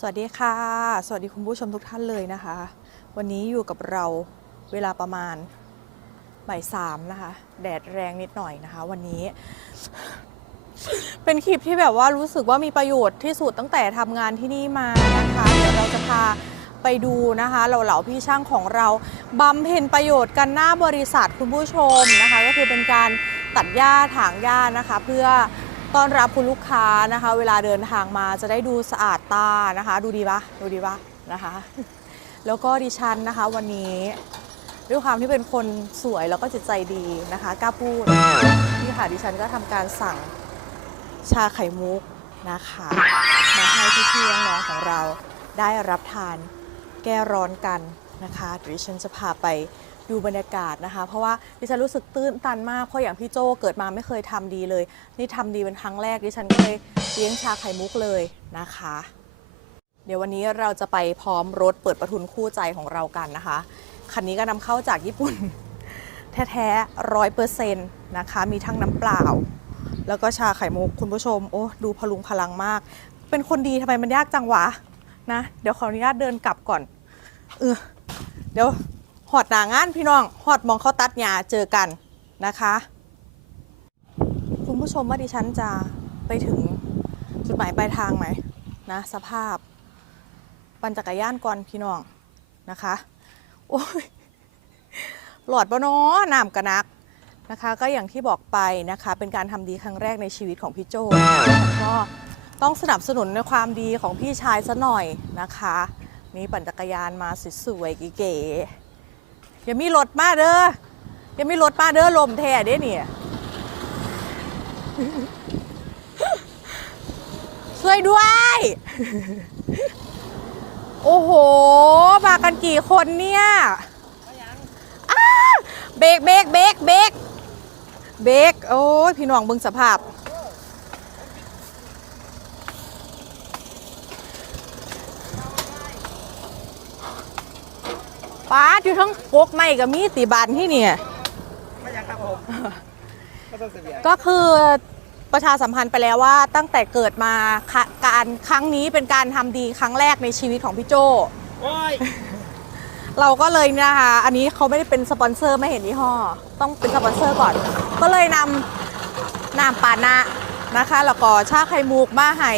สวัสดีค่ะ สวัสดีคุณผู้ชมทุกท่านเลยนะคะ วันนี้อยู่กับเราเวลาประมาณบ่ายสามนะคะ แดดแรงนิดหน่อยนะคะ วันนี้ เป็นคลิปที่แบบว่ารู้สึกว่ามีประโยชน์ที่สุดตั้งแต่ทำงานที่นี่มานะคะเดี๋ยวเราจะพาไปดูนะคะเราเหล่าพี่ช่างของเราบำเพ็ญประโยชน์กันหน้าบริษัทคุณผู้ชมนะคะ ก็คือเป็นการตัดหญ้าถางหญ้านะคะ เพื่อ ต้อนรับคุณลูกค้านะคะ เวลาเดินทางมาจะได้ดูสะอาดตานะคะ ดูดีปะดูดีปะนะคะ แล้วก็ดิฉันนะคะวันนี้ด้วยความที่เป็นคนสวยแล้วก็จิตใจดีนะคะกล้าพูดนี่ค่ะดิฉันก็ทำการสั่งชาไข่มุกนะคะมาให้พี่ๆน้องๆของเราได้รับทานแก้ร้อนกันนะคะดิฉันจะพาไป ดูบรรยากาศนะคะ เพราะว่าดิฉันรู้สึกตื้นตันมากเพราะอย่างพี่โจเกิดมาไม่เคยทำดีเลย นี่ทำดีเป็นครั้งแรกดิฉันก็เลยเลี้ยงชาไข่มุกเลยนะคะ เดี๋ยววันนี้เราจะไปพร้อมรถเปิดประทุนคู่ใจของเรากันนะคะคันนี้ก็นำเข้าจากญี่ปุ่น แท้ๆร้อยเปอร์เซ็นต์นะคะ มีทั้งน้ำเปล่า แล้วก็ชาไข่มุกคุณผู้ชม โอ้ดูพลุงพลังมาก เป็นคนดีทำไมมันยากจังวะนะ เดี๋ยวขออนุญาตเดินกลับก่อน เออเดี๋ยว อดหนางานพี่น้องหอดมองเขาตัดหญ้าเจอกันนะคะ คุณผู้ชมว่าดิฉันจะไปถึงจุดหมายปลายทางไหมนะ สภาพ ปั่นจักรยานก่อนพี่น้องนะคะ โอ้ยหลอดปะเนาะน้ำกระนักนะคะ ก็อย่างที่บอกไปนะคะ เป็นการทำดีครั้งแรกในชีวิตของพี่โจ้ก็ต้องสนับสนุนในความดีของพี่ชายซะหน่อยนะคะมีปั่นจักรยานมาสวยๆเก๋ๆ อย่ามีรถมาเด้ออย่ามีรถมาเด้อลมแท้เด้เนี่ยช่วยด้วย โอ้โห มากันกี่คนเนี่ยเบรกเบรกเบรกเบรกเบรกโอ้ยพี่น้องเบิ่งสภาพ ป้าดอยู่ทั้งปกไม่กับมีตีบานที่เนี่ย ไม่ยังครับผมก็ต้องเสียก็คือประชาสัมพันธ์ไปแล้วว่าตั้งแต่เกิดมาค่ะการครั้งนี้เป็นการทำดีครั้งแรกในชีวิตของพี่โจ โอ้ยเราก็เลยนะคะ อันนี้เขาไม่ได้เป็นสปอนเซอร์ไม่เห็นยี่ห้อ ต้องเป็นสปอนเซอร์ก่อน ก็เลยนำน้ำปานะนะคะ แล้วก็ชาไข่มุกมาให้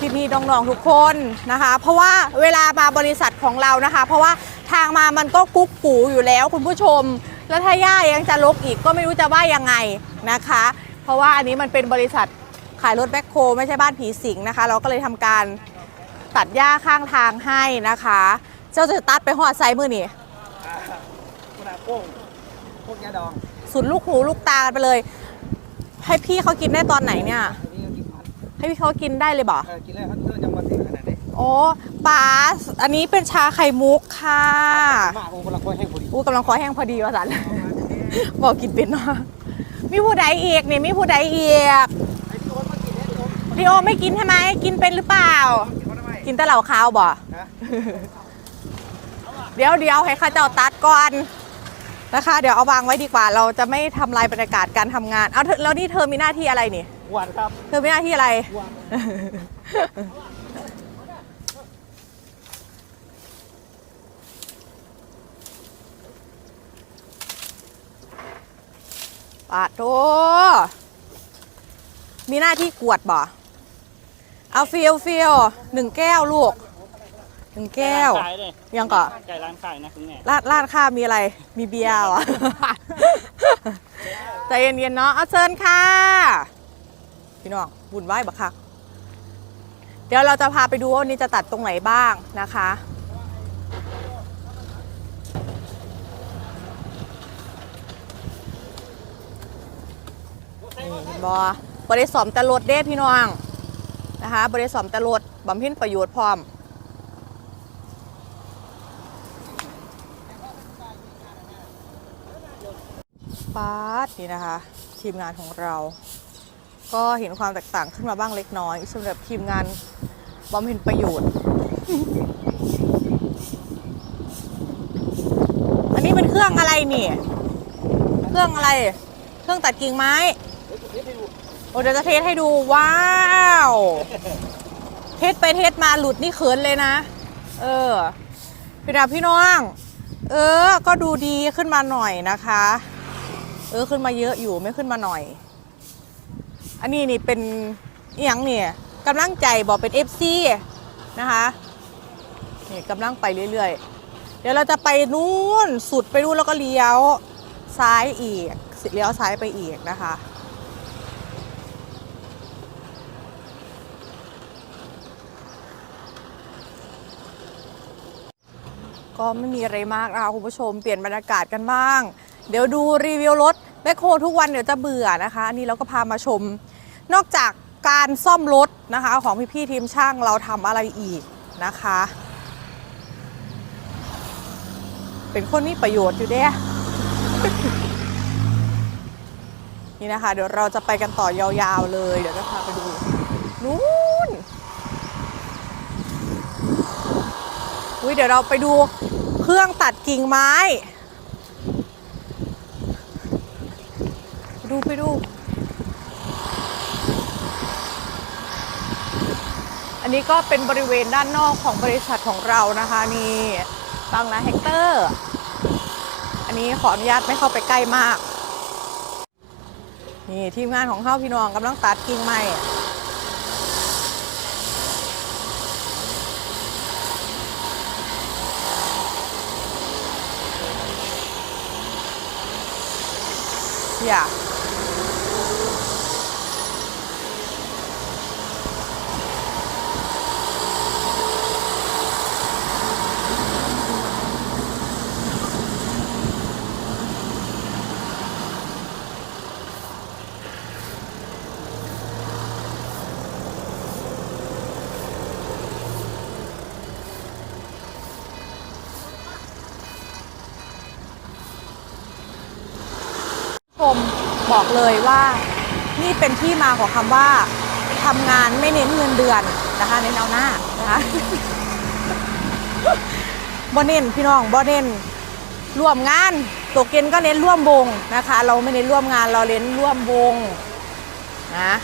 พี่ๆน้องๆทุกคนนะคะ เพราะว่าเวลามาบริษัทของเรานะคะ เพราะว่าทางมามันก็กุ๊กกูอยู่แล้วคุณผู้ชม แล้วถ้าย่ายังจะลกอีกก็ไม่รู้จะว่ายังไงนะคะ เพราะว่าอันนี้มันเป็นบริษัทขายรถแบ็คโฮไม่ใช่บ้านผีสิงนะคะ เราก็เลยทำการตัดหญ้าข้างทางให้นะคะ เจ้าจะตัดไปหอดไซมือนี่อ่าคุณอาโป้งพวกยาดอง สุดลูกหูลูกตากันไปเลย ให้พี่เขากินได้ตอนไหนเนี่ยอันนี้ก็กินมัน ให้พี่เขากินได้เลยบ่เออกินแล้วเขาเพื่อจะมาถึงขนาดนี้โอ้ป้าอันนี้เป็นชาไข่มุกค่ะมากโอ้คนละคนให้พอดีอู้กำลังคอแห้งพอดีว่าสันบอกกินเป็นเนาะมีผู้ใดอีกเนี่ยมีผู้ใดอีกไอ้ที่โอ๊ตมากินเนี่ยที่โอ๊ตดิโอไม่กินใช่ไหมกินเป็นหรือเปล่า กินเขาทำไมกินแต่เหล่าขาวบ่นะเดี๋ยวเดี๋ยวให้ข้าเจ้าตัดก่อนนะคะ เดี๋ยวเอาวางไว้ดีกว่าเราจะไม่ทำลายบรรยากาศการทำงานเอาเธอแล้วนี่เธอมีหน้าที่อะไรนี่ หวานครับเธอมีหน้าที่อะไร หวานปาดโถมีหน้าที่กวดบ่ เอาฟิลฟิลหนึ่งแก้วลูก หนึ่งแก้ว ขายเลยยังก่อไก่ร้านขายนะคุณแม่ร้านร้านข้าวมีอะไร มีเบียร์เหรอใจเย็นๆเนาะ เอาเชิญค่ะ พี่น้องบุญไหว้บักคักเดี๋ยวเราจะพาไปดูว่าวันนี้จะตัดตรงไหนบ้างนะคะ นี่บอบริสอมต่รถเด้พี่น้องนะคะบริสอมต่รถบำเพ็ญประโยชน์พร้อมปาร์ตนี่นะคะ ทีมงานของเรา ก็เห็นความแตกต่างขึ้นมาบ้างเล็กน้อยสำหรับทีมงานบำเพ็ญประโยชน์ อันนี้เป็นเครื่องอะไรนี่ เครื่องอะไร เครื่องตัดกิ่งไม้ โอ้เดี๋ยวจะเทสให้ดู ว้าว เทศไปเทศมาหลุดนี่เขินเลยนะ เออ พี่ดาพี่น้อง เออ ก็ดูดีขึ้นมาหน่อยนะคะ เออ ขึ้นมาเยอะอยู่ไม่ขึ้นมาหน่อย อันนี้นี่เป็นอหย่างเนี่ยกำลังใจบอกเป็น FC นะคะนี่กำลังไปเรื่อยๆ เดี๋ยวเราจะไปนู่นสุดไปนู่นแล้วก็เลี้ยวซ้ายอีกเลี้ยวซ้ายไปอีกนะคะก็ไม่มีอะไรมากนะคะคุณผู้ชมเปลี่ยนบรรยากาศกันบ้าง เดี๋ยวดูรีวิวรถแบคโฮทุกวันเดี๋ยวจะเบื่อนะคะ อันนี้เราก็พามาชม นอกจากการซ่อมรถนะคะของพี่ๆทีมช่างเราทำอะไรอีกนะคะ เป็นคนมีประโยชน์อยู่เด้นี่นะคะ เดี๋ยวเราจะไปกันต่อยาวๆเลย เดี๋ยวจะพาไปดูนู้นอุ้ยเดี๋ยวเราไปดูเครื่องตัดกิ่งไม้ ดูไปดู นนี้ก็เป็นบริเวณด้านนอกของบริษัทของเรานะคะนี่บางนาเฮกเตอร์ อันนี้ขออนุญาตไม่เข้าไปใกล้มาก นี่ทีมงานของเข้าพี่น้องกำลังตัดกิ่งไม้อย่าชม บอกเลยว่านี่เป็นที่มาของคำว่าทำงานไม่เน้นเงินเดือนนะคะเน้นเอาหน้านะคะบ่เน้นพี่น้องบ่เน้นร่วมงานตกเย็นก็เน้นร่วมวงนะคะ เราไม่เน้นร่วมงานเราเน้นร่วมวงนะ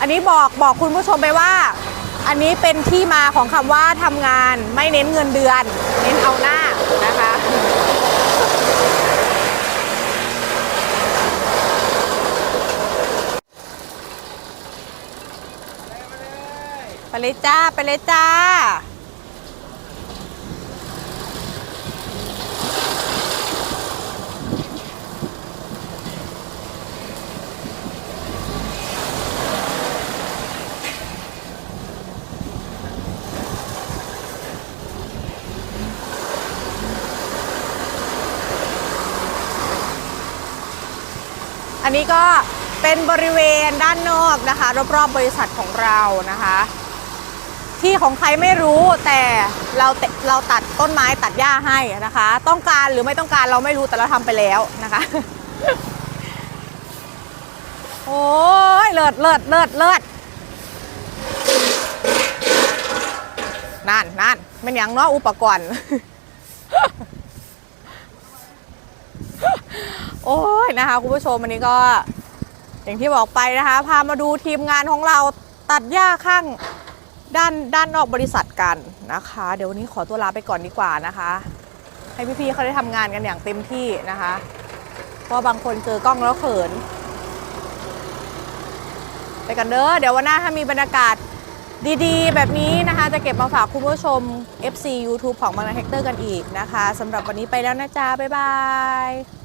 อันนี้บอกบอกคุณผู้ชมไปว่า อันนี้เป็นที่มาของคำว่าทำงานไม่เน้นเงินเดือน เน้นเอาหน้านะคะ ไปเลยจ้า ไปเลยจ้า อันนี้ก็เป็นบริเวณด้านนอกนะคะ รอบๆบริษัทของเรานะคะ ที่ของใครไม่รู้แต่เราเตเราตัดต้นไม้ตัดหญ้าให้นะคะ ต้องการหรือไม่ต้องการเราไม่รู้แต่เราทำไปแล้วนะคะ โอ้ยเลิศเลิศเลิศเลิศนั่นนั่นเป็นอย่างน้ออุปกรณ์ โอ้ยนะคะคุณผู้ชมวันนี้ก็ อย่างที่บอกไปนะคะ พามาดูทีมงานของเราตัดหญ้าข้าง ด้านด้านนอกบริษัทกันนะคะ เดี๋ยววันนี้ขอตัวลาไปก่อนดีกว่านะคะ ให้พี่ๆเขาได้ทำงานกันอย่างเต็มที่นะคะเพราะบางคนเจอกล้องแล้วเขิน ไปกันเด้อเดี๋ยววันหน้าถ้ามีบรรยากาศดีๆ แบบนี้นะคะ จะเก็บมาฝากคุณผู้ชม FC YouTube ของบางนาเฮกเตอร์กันอีกนะคะสำหรับวันนี้ไปแล้วนะจ๊ะ บ๊ายบาย